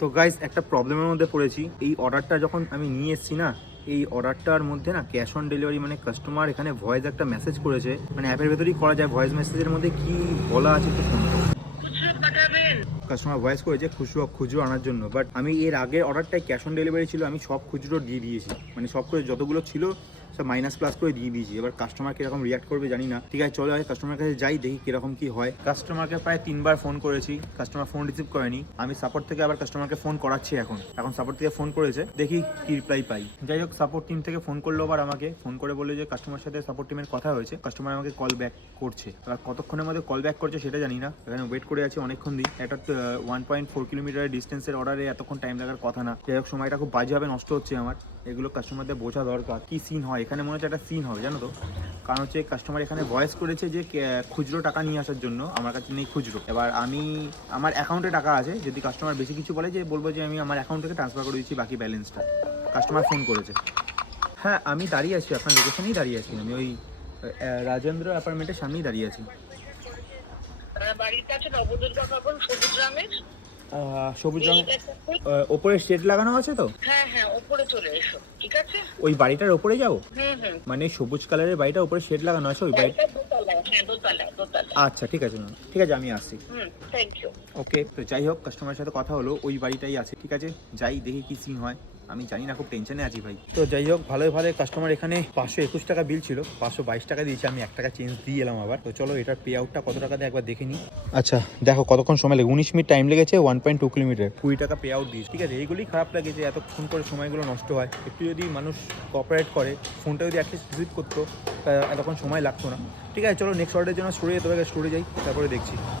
তো গাইস একটা প্রবলেমের মধ্যে পড়েছি। এই অর্ডারটা যখন আমি নিয়ে এসেছি না, এই অর্ডারটার মধ্যে না ক্যাশ অন ডেলিভারি মানে কাস্টমার এখানে ভয়েস একটা মেসেজ করেছে। মানে অ্যাপের ভেতরেই করা যায় ভয়েস মেসেজের মধ্যে কি বলা আছে একটু শুনতে কাস্টমার ভয়েস করেছে, খুচরো খুচরো আনার জন্য। বাট আমি এর আগের অর্ডারটাই ক্যাশ অন ডেলিভারি ছিল, আমি সব খুচরো দিয়ে দিয়েছি। মানে সব করে যতগুলো ছিল, সব মাইনাস প্লাস করে দিয়ে দিয়েছি। এবার কাস্টমার কীরকম রিয়াক্ট করবে জানি না। ঠিক আছে, চলো আগে কাস্টমার কাছে যাই, দেখি কীরকম কি হয়। কাস্টমারকে প্রায় তিনবার ফোন করেছি কাস্টমার ফোন রিসিভ করেনি। আমি সাপোর্ট থেকে আবার কাস্টমারকে ফোন করাচ্ছি এখন। এখন সাপোর্ট থেকে ফোন করেছে, দেখি কি রিপ্লাই পাই। যাই হোক সাপোর্ট টিম থেকে ফোন করল আবার আমাকে। ফোন করে বলল যে কাস্টমার সাথে সাপোর্ট টিমের কথা হয়েছে। কাস্টমার আমাকে কল ব্যাক করছে। এবার কতক্ষণের মধ্যে কল ব্যাক করছে সেটা জানি না। এখানে ওয়েট করে আছি অনেকক্ষণ। দিন একটা ওয়ান পয়েন্ট ফোর কিলোমিটারের ডিস্টেন্সের অর্ডারে এতক্ষণ টাইম লাগার কথা না। যাই হোক, সময়টা খুব বাজেভাবে নষ্ট হচ্ছে আমার। এগুলো কাস্টমারদের বোঝা দরকার। কি সিন হয়? এখানে মনে হচ্ছে একটা সিন হবে, জানো তো? কারণ হচ্ছে কাস্টমার এখানে ভয়েস করেছে যে খুচরো টাকা নিয়ে আসার জন্য। আমার কাছে নেই খুচরো। এবার আমি, আমার অ্যাকাউন্টে টাকা আছে। যদি কাস্টমার বেশি কিছু বলে যে, বলব যে, আমি আমার অ্যাকাউন্ট থেকে ট্রান্সফার করে দিচ্ছি, বাকি ব্যালেন্সটা কাস্টমার ফোন করেছে। হ্যাঁ আমি দাঁড়িয়ে আছি। আপনার লোকেশনেই দাঁড়িয়ে আছি। আমি ওই রাজেন্দ্র অ্যাপার্টমেন্টের সামনেই দাঁড়িয়ে আছি। নবদুর্গা ভবন সবুজ রামের আহ, সবুজ রঙ ওপরে শেড লাগানো আছে তো? হ্যাঁ হ্যাঁ ওপরে চলে এসো ঠিক আছে? ওই বাড়িটার ওপরে যাব? মানে সবুজ কালারের বাড়িটা উপরে শেড লাগানো আছে ওই বাড়িটা হ্যাঁ আচ্ছা ঠিক আছে ম্যাম। ঠিক আছে আমি আসছি। ওকে তো যাই হোক কাস্টমারের সাথে কথা হলো ওই বাড়িটাই আছে ঠিক আছে? যাই দেখি কি সিন হয়। আমি জানি না খুব টেনশনে আছি ভাই। তো যাই হোক ভালোই ভালো কাস্টমার এখানে পাঁচশো একুশ টাকা বিল ছিল। পাঁচশো বাইশ টাকা দিয়েছি আমি এক টাকা চেঞ্জ দিয়ে এলাম আবার। তো চলো এটার পে আউটটা কত টাকা দেয় একবার দেখে নিই। আচ্ছা দেখো কতক্ষণ সময় লাগে উনিশ মিনিট টাইম লেগেছে ওয়ান পয়েন্ট টু কিলোমিটার কুড়ি টাকা পে আউট দিয়েছি। ঠিক আছে এইগুলোই খারাপ লাগে যে এতক্ষণ করে সময়গুলো নষ্ট হয়। একটু যদি মানুষ কোঅপারেট করে ফোনটা যদি অ্যাটলিস্ট রিসিভ করতো তা এতক্ষণ সময় লাগতো না। ঠিক আছে চলো নেক্সট অর্ডারের জন্য স্টোরে যেতে হবে স্টোরে যাই তারপরে দেখছি।